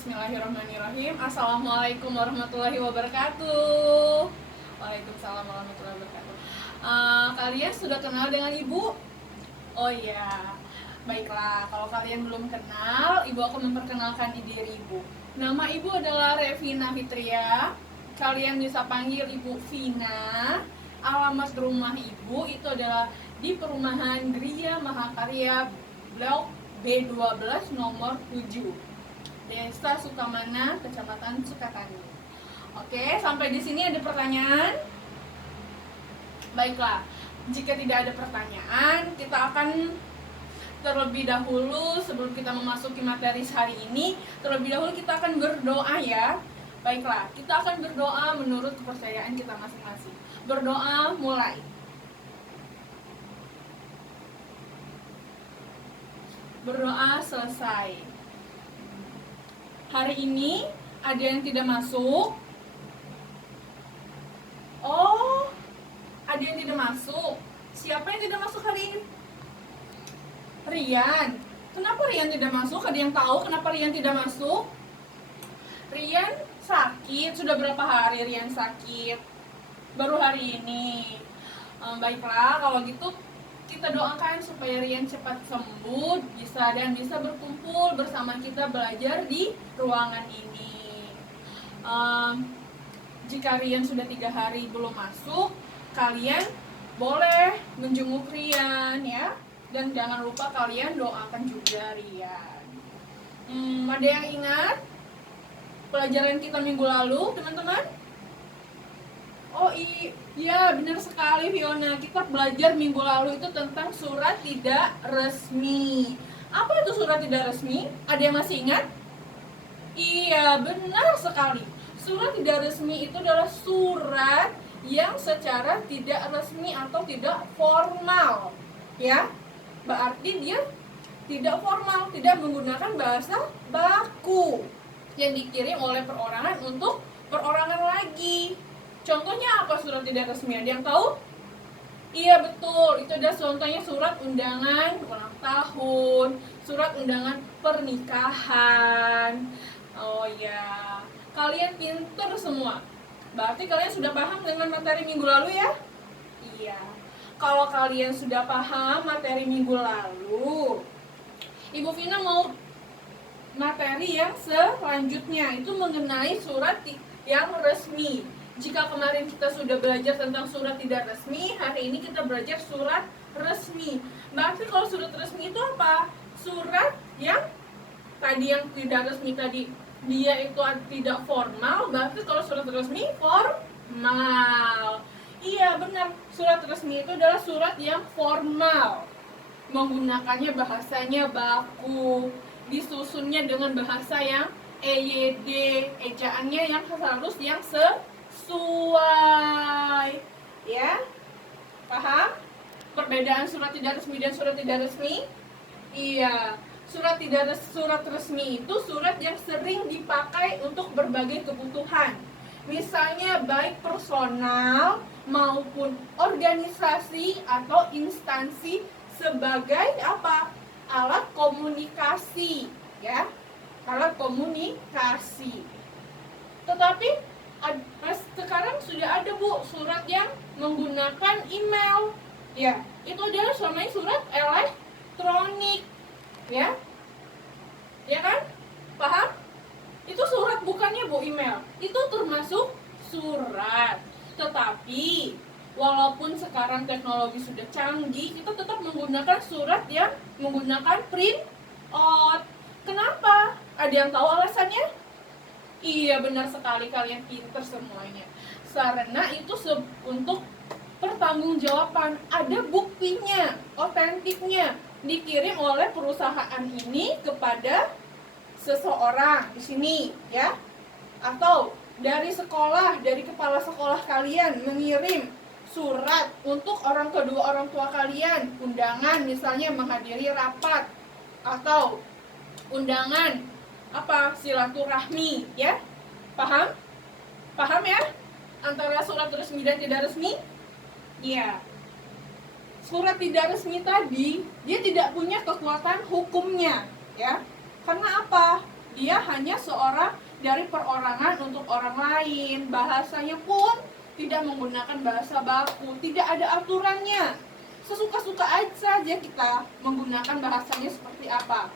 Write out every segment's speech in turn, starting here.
Bismillahirrahmanirrahim. Assalamualaikum warahmatullahi wabarakatuh. Waalaikumsalam warahmatullahi wabarakatuh. Kalian sudah kenal dengan ibu? Oh iya, baiklah. Kalau kalian belum kenal, ibu akan memperkenalkan diri ibu. Nama ibu adalah Revina Fitria. Kalian bisa panggil ibu Vina. Alamat rumah ibu itu adalah di perumahan Gria Mahakarya Blok B12 nomor 7. Desa Sukamana, Kecamatan Sukatani. Oke, sampai di sini ada pertanyaan? Baiklah, jika tidak ada pertanyaan, kita akan terlebih dahulu sebelum kita memasuki materi hari ini, terlebih dahulu kita akan berdoa ya. Baiklah, kita akan berdoa menurut kepercayaan kita masing-masing. Berdoa mulai. Berdoa selesai. Hari ini ada yang tidak masuk. Oh, ada yang tidak masuk. Siapa yang tidak masuk hari ini? Rian. Kenapa Rian tidak masuk? Ada yang tahu kenapa Rian tidak masuk? Rian sakit. Sudah berapa hari Rian sakit? Baru hari ini. Baiklah, kalau gitu kita doakan supaya Rian cepat sembuh, bisa berkumpul bersama kita belajar di ruangan ini. Jika Rian sudah 3 hari belum masuk, kalian boleh menjenguk Rian ya, dan jangan lupa kalian doakan juga Rian. Ada yang ingat pelajaran kita minggu lalu, teman-teman? Oh iya, benar sekali Fiona. Kita belajar minggu lalu itu tentang surat tidak resmi. Apa itu surat tidak resmi? Ada yang masih ingat? Iya, benar sekali. Surat tidak resmi itu adalah surat yang secara tidak resmi atau tidak formal. Ya, berarti dia tidak formal, tidak menggunakan bahasa baku yang dikirim oleh perorangan untuk perorangan lagi. Contohnya apa surat tidak resmi? Ada yang tahu? Iya betul, itu adalah contohnya surat undangan ulang tahun, surat undangan pernikahan. Oh ya, kalian pinter semua. Berarti kalian sudah paham dengan materi minggu lalu ya? Iya. Kalau kalian sudah paham materi minggu lalu, Ibu Vina mau materi yang selanjutnya, itu mengenai surat yang resmi. Jika kemarin kita sudah belajar tentang surat tidak resmi, hari ini kita belajar surat resmi. Berarti kalau surat resmi itu apa? Surat yang tadi yang tidak resmi tadi dia itu tidak formal, berarti kalau surat resmi formal. Iya benar, surat resmi itu adalah surat yang formal. Menggunakannya bahasanya baku, disusunnya dengan bahasa yang EYD, ejaannya yang harus yang sesuai, ya, paham? Perbedaan surat tidak resmi dan surat tidak resmi? Iya, surat resmi itu surat yang sering dipakai untuk berbagai kebutuhan. Misalnya baik personal maupun organisasi atau instansi sebagai apa? Alat komunikasi, ya, alat komunikasi. Tetapi sekarang sudah ada Bu surat yang menggunakan email, ya, itu adalah namanya surat elektronik, ya kan, paham? Itu surat bukannya Bu email, itu termasuk surat. Tetapi walaupun sekarang teknologi sudah canggih, kita tetap menggunakan surat yang menggunakan print out. Kenapa? Ada yang tahu alasannya? Iya benar sekali, kalian pinter semuanya. Karena itu untuk pertanggungjawaban, ada buktinya, otentiknya, dikirim oleh perusahaan ini kepada seseorang di sini, ya. Atau dari sekolah, dari kepala sekolah kalian mengirim surat untuk orang tua kalian, undangan misalnya menghadiri rapat atau undangan silaturahmi, ya. Paham ya antara surat resmi dan tidak resmi? Iya. Surat tidak resmi tadi dia tidak punya kekuatan hukumnya, ya. Karena apa? Dia hanya seorang dari perorangan untuk orang lain. Bahasanya pun tidak menggunakan bahasa baku, tidak ada aturannya. Sesuka-suka aja kita menggunakan bahasanya seperti apa.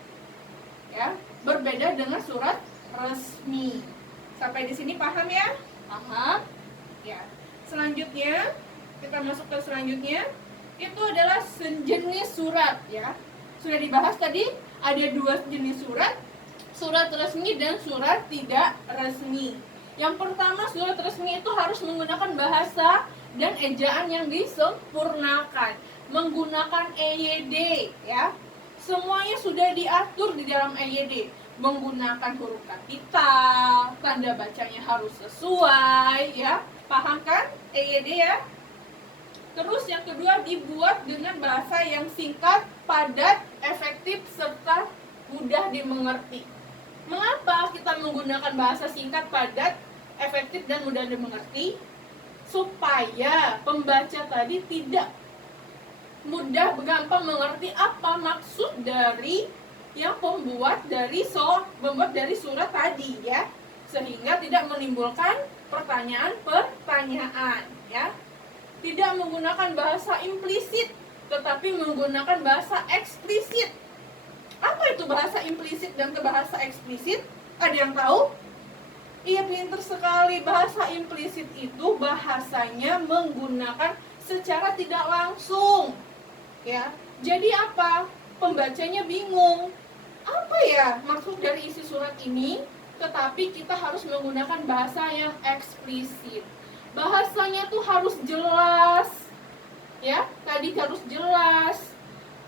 Ya, berbeda dengan surat resmi. Sampai di sini paham ya? Paham? Ya. Selanjutnya, kita masuk ke selanjutnya. Itu adalah sejenis surat ya. Sudah dibahas tadi, ada dua jenis surat, surat resmi dan surat tidak resmi. Yang pertama, surat resmi itu harus menggunakan bahasa dan ejaan yang disempurnakan, menggunakan EYD ya. Semuanya sudah diatur di dalam EYD, menggunakan huruf kapital, tanda bacanya harus sesuai ya. Paham kan EYD ya? Terus yang kedua, dibuat dengan bahasa yang singkat, padat, efektif, serta mudah dimengerti. Mengapa kita menggunakan bahasa singkat, padat, efektif, dan mudah dimengerti? Supaya pembaca tadi tidak mudah gampang mengerti apa maksud dari yang membuat dari surat tadi ya, sehingga tidak menimbulkan pertanyaan-pertanyaan ya. Tidak menggunakan bahasa implisit, tetapi menggunakan bahasa eksplisit. Apa itu bahasa implisit dan bahasa eksplisit? Ada yang tahu? Iya, pinter sekali. Bahasa implisit itu bahasanya menggunakan secara tidak langsung ya. Jadi apa? Pembacanya bingung. Apa ya maksud dari isi surat ini? Tetapi kita harus menggunakan bahasa yang eksplisit. Bahasanya tuh harus jelas ya, tadi harus jelas,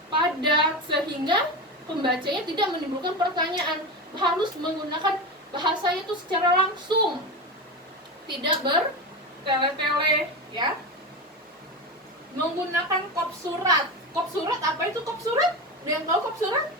padat, sehingga pembacanya tidak menimbulkan pertanyaan. Harus menggunakan bahasanya tuh secara langsung, tidak bertele-tele ya. Menggunakan kop surat. Kop surat, apa itu kop surat? Ada yang tahu kop surat?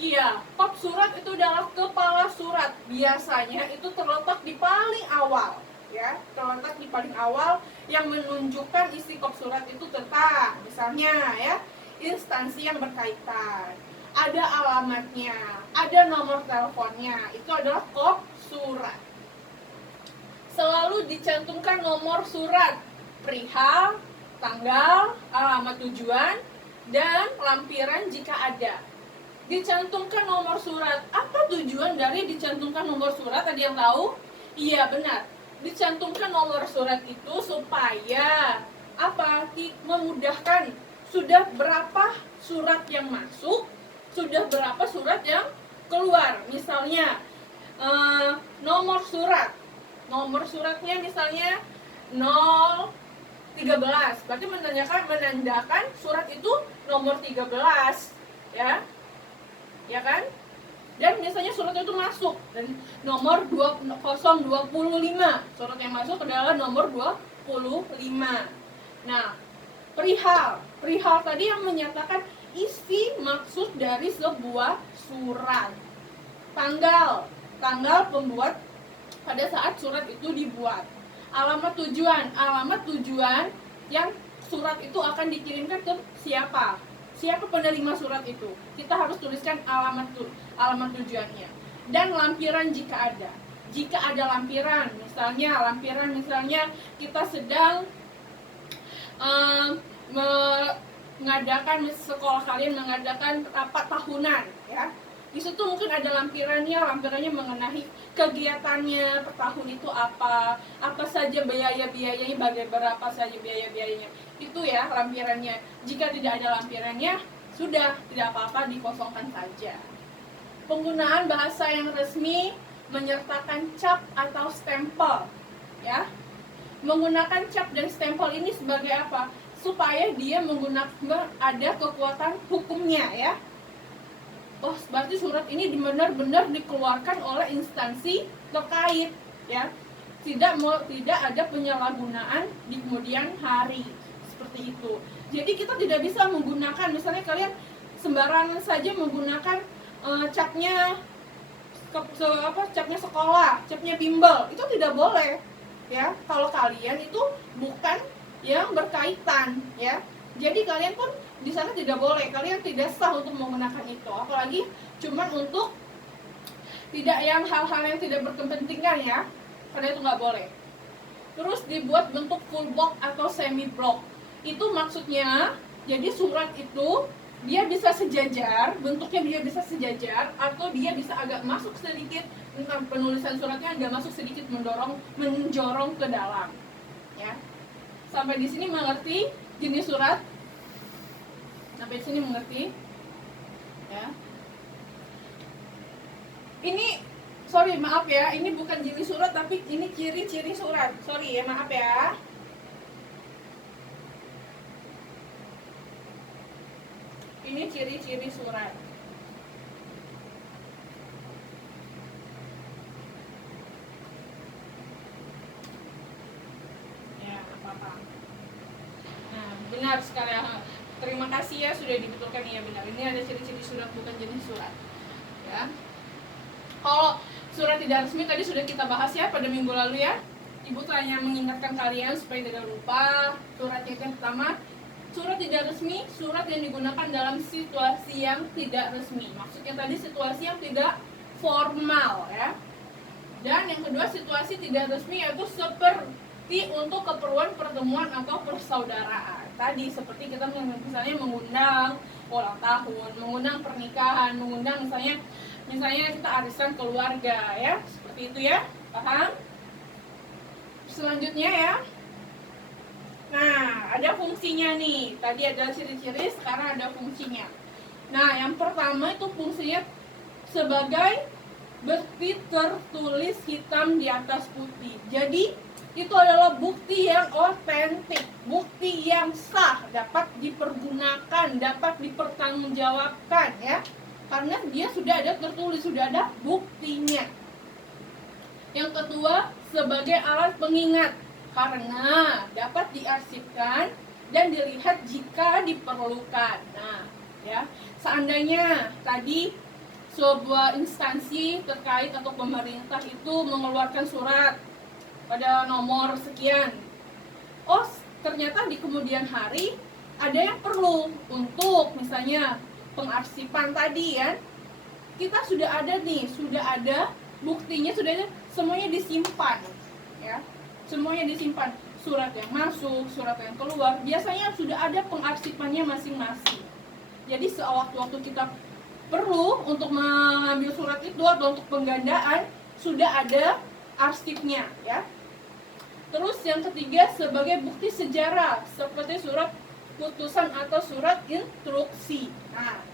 Iya, kop surat itu adalah kepala surat. Biasanya itu terletak di paling awal ya, terletak di paling awal yang menunjukkan isi kop surat itu tentang misalnya ya, instansi yang berkaitan, ada alamatnya, ada nomor teleponnya, itu adalah kop surat. Selalu dicantumkan nomor surat, perihal, tanggal, alamat tujuan, dan lampiran jika ada. Dicantumkan nomor surat. Apa tujuan dari dicantumkan nomor surat? Ada yang tahu? Iya, benar. Dicantumkan nomor surat itu supaya apa? Memudahkan sudah berapa surat yang masuk, sudah berapa surat yang keluar. Misalnya nomor surat, nomor suratnya misalnya 013, berarti menandakan surat itu nomor 13 ya, ya kan? Dan misalnya surat itu masuk dan nomor 025, surat yang masuk adalah nomor 25. Nah, perihal tadi yang menyatakan isi maksud dari sebuah surat. Tanggal pembuat pada saat surat itu dibuat. Alamat tujuan yang surat itu akan dikirimkan ke siapa penerima surat itu. Kita harus tuliskan alamat tujuannya. Dan lampiran jika ada lampiran, misalnya kita sedang mengadakan, sekolah kalian mengadakan rapat tahunan ya. Di situ mungkin ada lampirannya mengenai kegiatannya per tahun itu apa saja biaya-biayanya, berapa saja biaya-biayanya. Itu ya lampirannya. Jika tidak ada lampirannya, sudah tidak apa-apa, dikosongkan saja. Penggunaan bahasa yang resmi menyertakan cap atau stempel ya. Menggunakan cap dan stempel ini sebagai apa? Supaya dia menggunakan ada kekuatan hukumnya ya. Oh, berarti surat ini benar-benar dikeluarkan oleh instansi terkait ya. Tidak ada penyalahgunaan di kemudian hari, seperti itu. Jadi kita tidak bisa menggunakan, misalnya kalian sembarangan saja menggunakan capnya sekolah, capnya bimbel, itu tidak boleh ya. Kalau kalian itu bukan yang berkaitan ya. Jadi kalian pun di sana tidak boleh, kalian tidak sah untuk menggunakan itu, apalagi cuman untuk Tidak yang hal-hal yang tidak berkepentingan ya, karena itu nggak boleh. Terus dibuat bentuk full block atau semi block. Itu maksudnya, jadi surat itu dia bisa sejajar, bentuknya dia bisa sejajar, atau dia bisa agak masuk sedikit, penulisan suratnya agak masuk sedikit menjorong ke dalam. Ya. Sampai di sini mengerti jenis surat? Sampai di sini mengerti? Ya. Ini sorry, maaf ya, ini bukan jenis surat tapi ini ciri-ciri surat. Sorry ya, maaf ya. Ini ciri-ciri surat. Ya, apa-apa. Nah, benar sekali. Terima kasih ya sudah dibetulkan, ya benar. Ini ada ciri-ciri surat, bukan jenis surat. Ya. Kalau surat tidak resmi tadi sudah kita bahas ya pada minggu lalu ya. Ibu hanya mengingatkan kalian supaya tidak lupa. Surat yang pertama, surat tidak resmi, surat yang digunakan dalam situasi yang tidak resmi. Maksudnya tadi situasi yang tidak formal ya. Dan yang kedua, situasi tidak resmi yaitu seperti untuk keperluan pertemuan atau persaudaraan. Tadi seperti kita misalnya mengundang ulang tahun, mengundang pernikahan, mengundang misalnya kita arisan keluarga ya, seperti itu ya, paham? Selanjutnya ya. Nah, ada fungsinya nih. Tadi ada ciri-ciri, sekarang ada fungsinya. Nah, yang pertama itu fungsinya sebagai bukti tertulis hitam di atas putih. Jadi, itu adalah bukti yang otentik, bukti yang sah, dapat dipergunakan, dapat dipertanggungjawabkan ya. Karena dia sudah ada tertulis, sudah ada buktinya. Yang kedua, sebagai alat pengingat, karena dapat diarsipkan dan dilihat jika diperlukan. Nah, ya, seandainya tadi sebuah instansi terkait atau pemerintah itu mengeluarkan surat pada nomor sekian, oh ternyata di kemudian hari ada yang perlu untuk misalnya pengarsipan tadi ya, kita sudah ada nih, sudah ada buktinya, sudah ada, semuanya disimpan ya, semuanya disimpan, surat yang masuk, surat yang keluar, biasanya sudah ada pengarsipannya masing-masing. Jadi sewaktu-waktu kita perlu untuk mengambil surat itu atau untuk penggandaan, sudah ada arsipnya ya. Terus yang ketiga, sebagai bukti sejarah seperti surat putusan atau surat instruksi. Nah,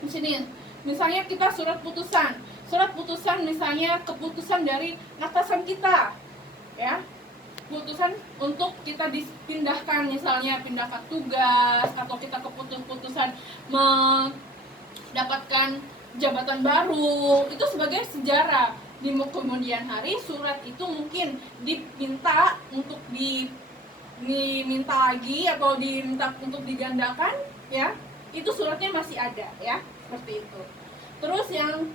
di sini misalnya kita surat putusan misalnya keputusan dari atasan kita ya, putusan untuk kita dipindahkan, misalnya pindahkan tugas, atau kita keputusan mendapatkan jabatan baru, itu sebagai sejarah. Di kemudian hari surat itu mungkin diminta untuk diminta lagi atau diminta untuk digandakan ya, itu suratnya masih ada ya, seperti itu. Terus yang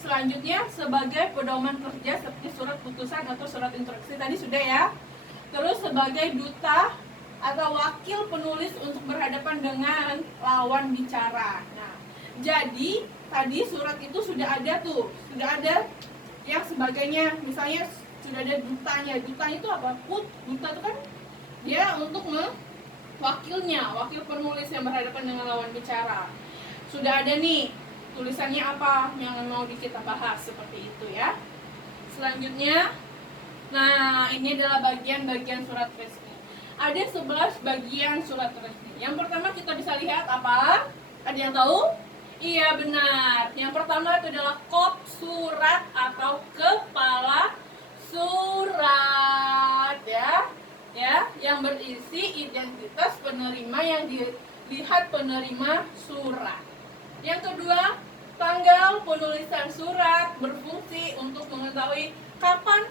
selanjutnya sebagai pedoman kerja seperti surat putusan atau surat instruksi tadi sudah ya. Terus sebagai duta atau wakil penulis untuk berhadapan dengan lawan bicara. Nah, jadi tadi surat itu sudah ada tuh, sudah ada yang sebagainya, misalnya sudah ada dutanya. Dutanya itu apa? Duta itu kan dia untuk wakilnya, wakil penulis yang berhadapan dengan lawan bicara. Sudah ada nih tulisannya apa yang mau kita bahas, seperti itu ya. Selanjutnya, nah ini adalah bagian-bagian surat resmi. Ada 11 bagian surat resmi. Yang pertama kita bisa lihat apa? Ada yang tahu? Iya benar. Yang pertama itu adalah kop surat atau kepala surat ya. Ya, yang berisi identitas penerima yang dilihat penerima surat. Yang kedua, tanggal penulisan surat berfungsi untuk mengetahui kapan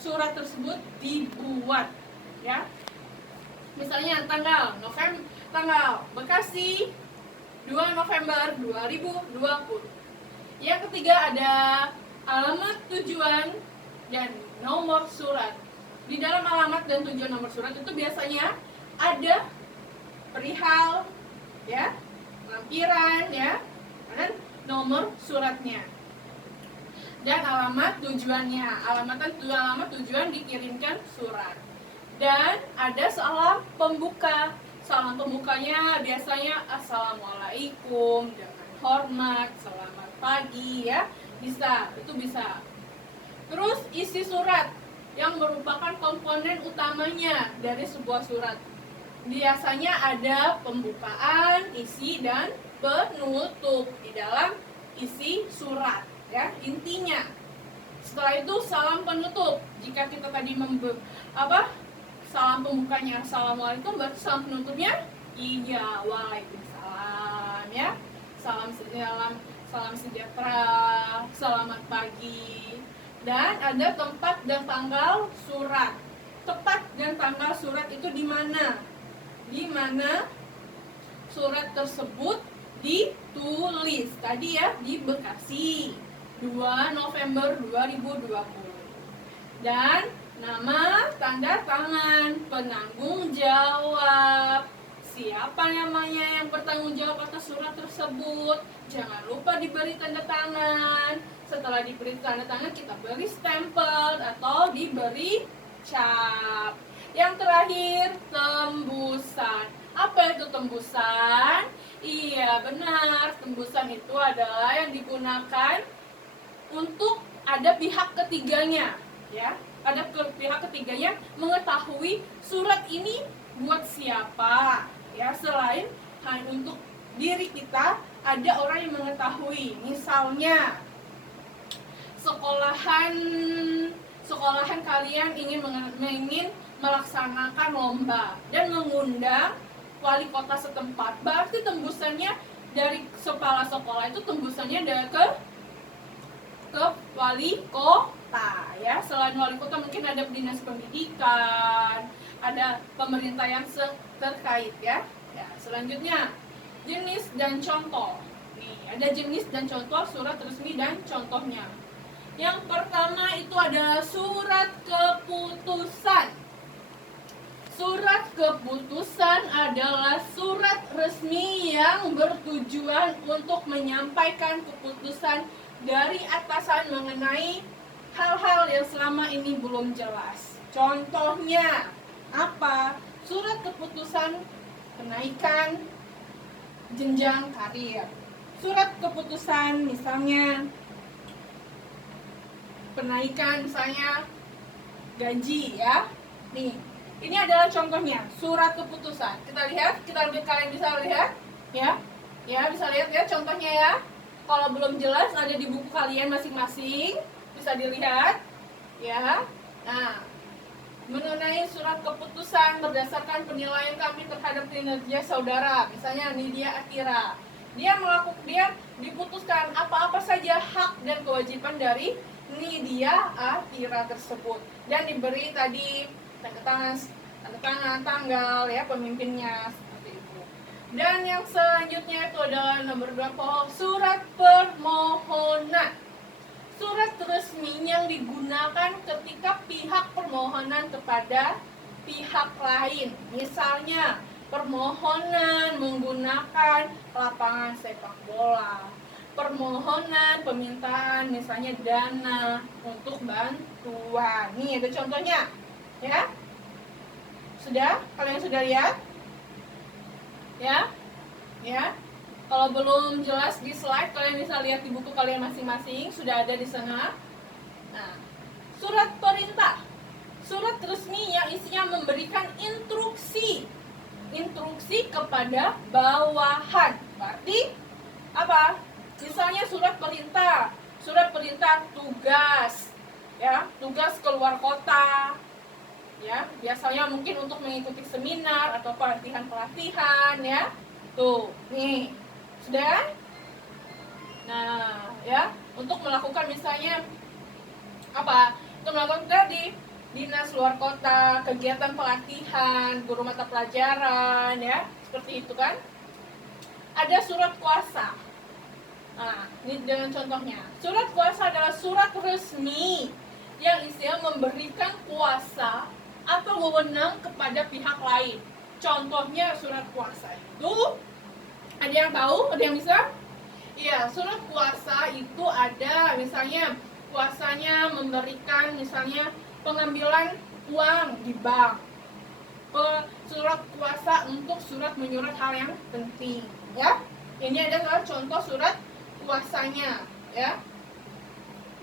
surat tersebut dibuat ya. Misalnya tanggal Bekasi 2 November 2020. Yang ketiga ada alamat tujuan dan nomor surat. Di dalam alamat dan tujuan nomor surat itu biasanya ada perihal ya, lampiran ya, dan nomor suratnya. dan alamat tujuannya. Alamat tujuan dikirimkan surat. Dan ada salam pembuka. Salam pembukanya biasanya assalamualaikum dengan hormat, selamat pagi ya. Bisa, itu bisa. Terus isi surat yang merupakan komponen utamanya dari sebuah surat. Biasanya ada pembukaan, isi dan penutup di dalam isi surat ya, intinya. Setelah itu salam penutup. Jika kita tadi salam pembukanya assalamualaikum, berarti salam penutupnya iya waalaikumsalam ya. Salam sejahtera, selamat pagi. Dan ada tempat dan tanggal surat. Tempat dan tanggal surat itu di mana? Di mana surat tersebut ditulis. Tadi ya, di Bekasi, 2 November 2020. Dan nama, tanda tangan, penanggung jawab, siapa namanya yang bertanggung jawab atas surat tersebut. Jangan lupa diberi tanda tangan. Setelah diberi tanda tangan, kita beri stempel atau diberi cap. Yang terakhir, tembusan. Apa itu tembusan? Iya benar, tembusan itu adalah yang digunakan untuk ada pihak ketiganya ya. Ada pihak ketiganya mengetahui surat ini buat siapa ya, selain hanya untuk diri kita, ada orang yang mengetahui. Misalnya sekolahan kalian ingin melaksanakan lomba dan mengundang wali kota setempat, berarti tembusannya dari kepala sekolah itu tembusannya ke wali kota ya. Selain wali kota mungkin ada dinas pendidikan, ada pemerintah yang terkait ya. Selanjutnya jenis dan contoh. Nih, ada jenis dan contoh surat resmi dan contohnya. Yang pertama itu adalah surat keputusan. Surat keputusan adalah surat resmi yang bertujuan untuk menyampaikan keputusan dari atasan mengenai hal-hal yang selama ini belum jelas. Contohnya apa? Surat keputusan kenaikan jenjang karir. Surat keputusan misalnya penaikan misalnya gaji ya. Nih, ini adalah contohnya surat keputusan. Kalian bisa lihat ya. Ya, bisa lihat ya contohnya ya. Kalau belum jelas ada di buku kalian masing-masing, bisa dilihat ya. Nah, mengenai surat keputusan berdasarkan penilaian kami terhadap kinerja saudara, misalnya Nidia Akira, dia diputuskan apa-apa saja hak dan kewajiban dari Nidia Akira tersebut, dan diberi tadi tanda tangan, tanggal ya, pemimpinnya seperti itu. Dan yang selanjutnya itu adalah nomor 2, surat permohonan. Surat resmi yang digunakan ketika pihak permohonan kepada pihak lain. Misalnya permohonan menggunakan lapangan sepak bola, permohonan permintaan misalnya dana untuk bantuan. Nih ada contohnya ya. Kalian sudah lihat ya? Ya. Kalau belum jelas di slide, kalian bisa lihat di buku kalian masing-masing, sudah ada di sana. Nah, surat perintah. Surat resmi yang isinya memberikan instruksi kepada bawahan. Berarti apa? Misalnya surat perintah tugas ya, tugas keluar kota ya, biasanya mungkin untuk mengikuti seminar atau pelatihan ya. Tuh, nih sudah. Nah ya, untuk melakukan misalnya apa, untuk melakukan tadi dinas luar kota, kegiatan pelatihan, guru mata pelajaran ya, seperti itu kan. Ada surat kuasa. Nah, ini dengan contohnya. Surat kuasa adalah surat resmi yang isinya memberikan kuasa atau wewenang kepada pihak lain. Contohnya surat kuasa itu, ada yang tahu? Ada yang bisa? Iya, surat kuasa itu ada misalnya kuasanya memberikan misalnya pengambilan uang di bank, surat kuasa untuk surat menyurat hal yang penting, ya. Ini adalah contoh surat kuasanya, ya.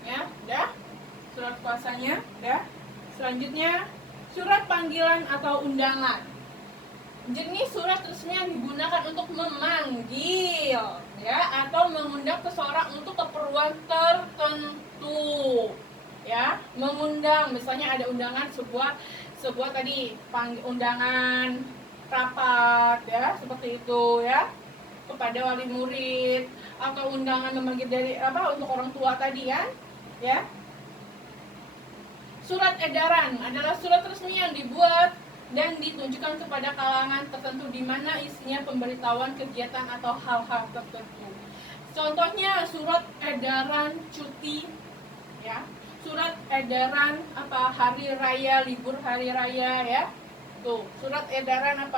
Ya, udah. Surat kuasanya, udah. Selanjutnya, surat panggilan atau undangan. Jenis surat resmi yang digunakan untuk memanggil, ya, atau mengundang seseorang untuk keperluan tertentu, ya. Mengundang, misalnya ada undangan sebuah tadi undangan rapat, ya, seperti itu, ya, kepada wali murid, atau undangan memanggil dari untuk orang tua tadi, ya. Surat edaran adalah surat resmi yang dibuat dan ditunjukkan kepada kalangan tertentu di mana isinya pemberitahuan kegiatan atau hal-hal tertentu. Contohnya surat edaran cuti, ya. Surat edaran hari raya, libur hari raya, ya. Tuh, surat edaran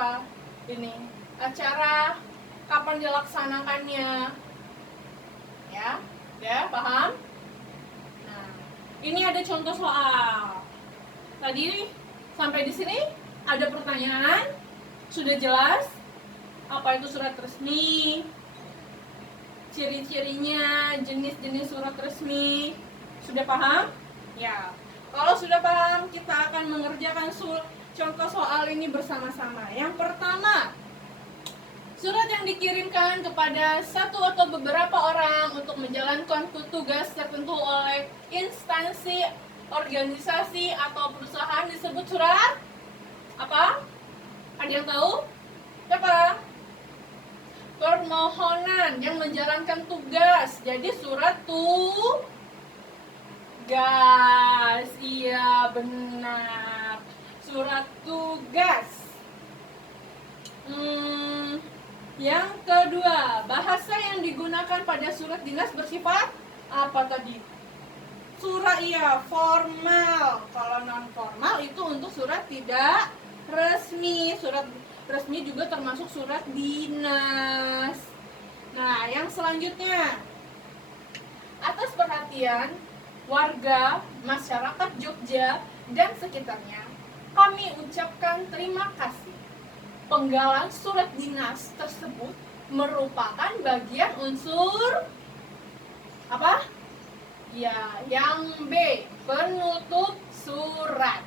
ini acara kapan dilaksanakannya, ya, paham? Nah, ini ada contoh soal. Tadi sampai di sini ada pertanyaan? Sudah jelas apa itu surat resmi? Ciri-cirinya, jenis-jenis surat resmi. Sudah paham? Ya. Kalau sudah paham, kita akan mengerjakan contoh soal ini bersama-sama. Yang pertama, surat yang dikirimkan kepada satu atau beberapa orang untuk menjalankan tugas tertentu oleh instansi, organisasi, atau perusahaan disebut surat apa? Ada yang tahu? Apa? Permohonan yang menjalankan tugas. Jadi surat tugas. Iya, benar. Surat tugas. Yang kedua, bahasa yang digunakan pada surat dinas bersifat apa tadi? Surat formal. Kalau non formal itu untuk surat tidak resmi. Surat resmi juga termasuk surat dinas. Nah, yang selanjutnya, atas perhatian warga masyarakat Jogja dan sekitarnya, kami ucapkan terima kasih. Penggalan surat dinas tersebut merupakan bagian unsur apa? Ya, yang B, penutup surat.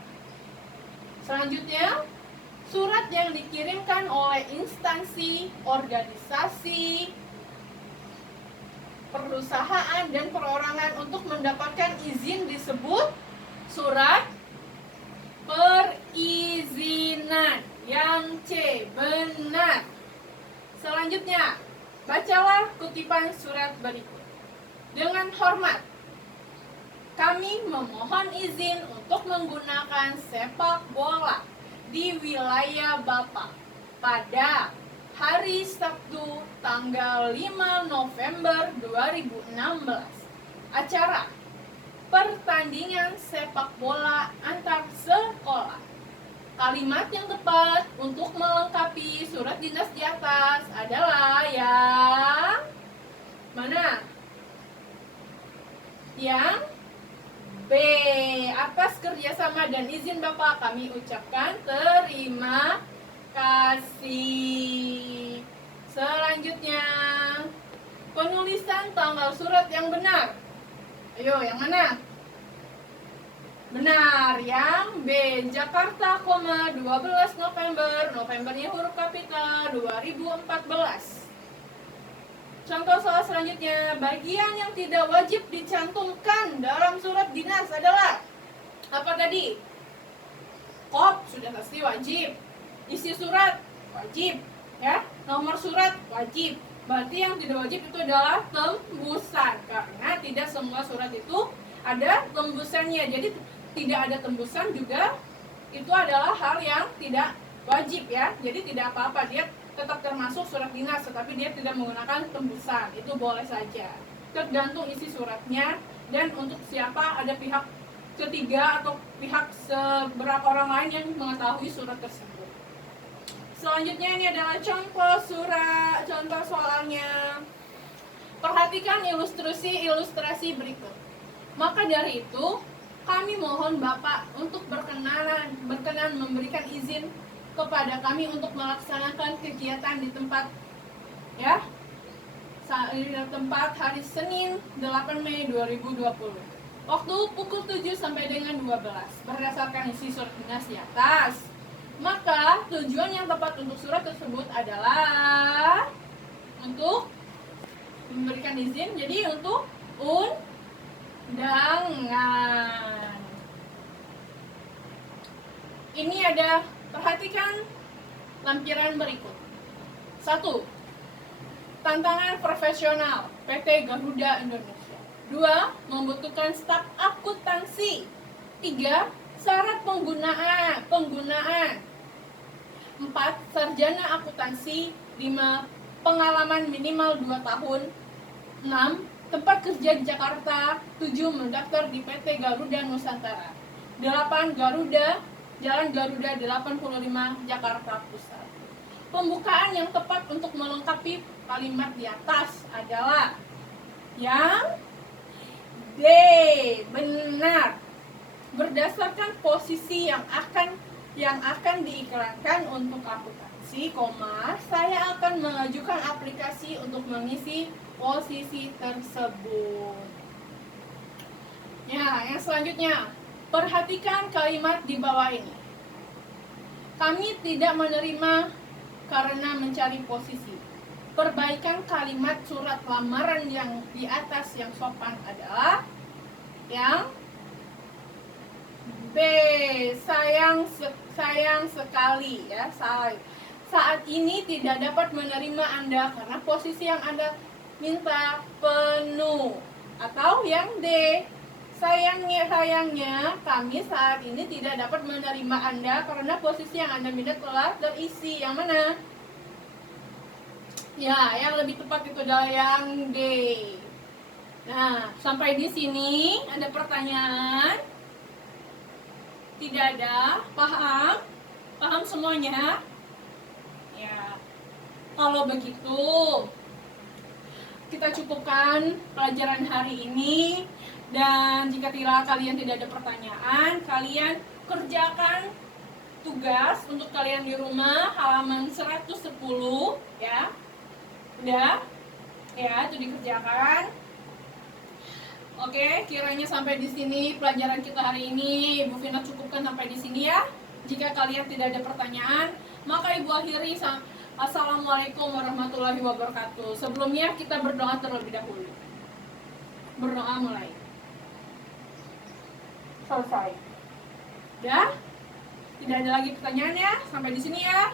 Selanjutnya, surat yang dikirimkan oleh instansi, organisasi, perusahaan, dan perorangan untuk mendapatkan izin disebut surat perizinan. Yang C, benar. Selanjutnya, bacalah kutipan surat berikut. Dengan hormat, kami memohon izin untuk menggunakan sepak bola di wilayah Bapak pada hari Sabtu tanggal 5 November 2016. Acara pertandingan sepak bola antar sekolah. Kalimat yang tepat untuk melengkapi surat dinas di atas adalah yang mana? Yang B. Atas kerjasama dan izin Bapak kami ucapkan terima kasih. Selanjutnya, penulisan tanggal surat yang benar. Ayo, yang mana? Benar, yang B. Jakarta, 12 November. Novembernya huruf kapital 2014. Contoh soal selanjutnya, bagian yang tidak wajib dicantumkan dalam surat dinas adalah apa tadi? Kop sudah pasti wajib, isi surat wajib, ya, nomor surat wajib. Berarti yang tidak wajib itu adalah tembusan, karena tidak semua surat itu ada tembusannya. Jadi tidak ada tembusan juga itu adalah hal yang tidak wajib, ya. Jadi tidak apa-apa, dia tetap termasuk surat dinas, tetapi dia tidak menggunakan tembusan. Itu boleh saja, tergantung isi suratnya dan untuk siapa, ada pihak ketiga atau pihak seberapa orang lain yang mengetahui surat tersebut. Selanjutnya ini adalah contoh soalnya. Perhatikan ilustrasi berikut. Maka dari itu, kami mohon Bapak untuk berkenan memberikan izin kepada kami untuk melaksanakan kegiatan di tempat hari Senin 8 Mei 2020. Waktu pukul 7 sampai dengan 12 berdasarkan isi surat dinas di atas. Maka tujuan yang tepat untuk surat tersebut adalah untuk memberikan izin, jadi untuk undangan. Ini ada, perhatikan lampiran berikut. 1. Tantangan profesional PT Garuda Indonesia. 2. Membutuhkan staf akuntansi. 3. Syarat penggunaan. 4. Sarjana akuntansi. 5. Pengalaman minimal 2 tahun. 6. Tempat kerja di Jakarta. 7. Mendaftar di PT Garuda Nusantara. 8. Jalan Garuda 85, Jakarta Pusat. Pembukaan yang tepat untuk melengkapi kalimat di atas adalah yang D, benar. Berdasarkan posisi yang akan diiklankan untuk akuntansi, saya akan mengajukan aplikasi untuk mengisi posisi tersebut. Ya, yang selanjutnya, perhatikan kalimat di bawah ini. Kami tidak menerima karena mencari posisi. Perbaikan kalimat surat lamaran yang di atas yang sopan adalah yang B, sayang sekali ya. Saat ini tidak dapat menerima Anda karena posisi yang Anda minta penuh. Atau yang D, sayangnya kami saat ini tidak dapat menerima Anda karena posisi yang Anda minta telah terisi. Yang mana? Ya, yang lebih tepat itu adalah yang D. Nah, sampai di sini ada pertanyaan? Tidak ada? Paham? Paham semuanya? Ya. Kalau begitu, kita cukupkan pelajaran hari ini. Dan jika kalian tidak ada pertanyaan, kalian kerjakan tugas untuk kalian di rumah halaman 110 ya. Udah? Ya, itu dikerjakan. Oke, kiranya sampai di sini pelajaran kita hari ini. Ibu Vina cukupkan sampai di sini ya. Jika kalian tidak ada pertanyaan, maka Ibu akhiri. Assalamualaikum warahmatullahi wabarakatuh. Sebelumnya kita berdoa terlebih dahulu. Berdoa mulai. Selesai. Ya? Tidak ada lagi pertanyaan ya? Sampai di sini ya.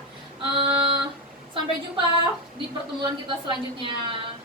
Sampai jumpa di pertemuan kita selanjutnya.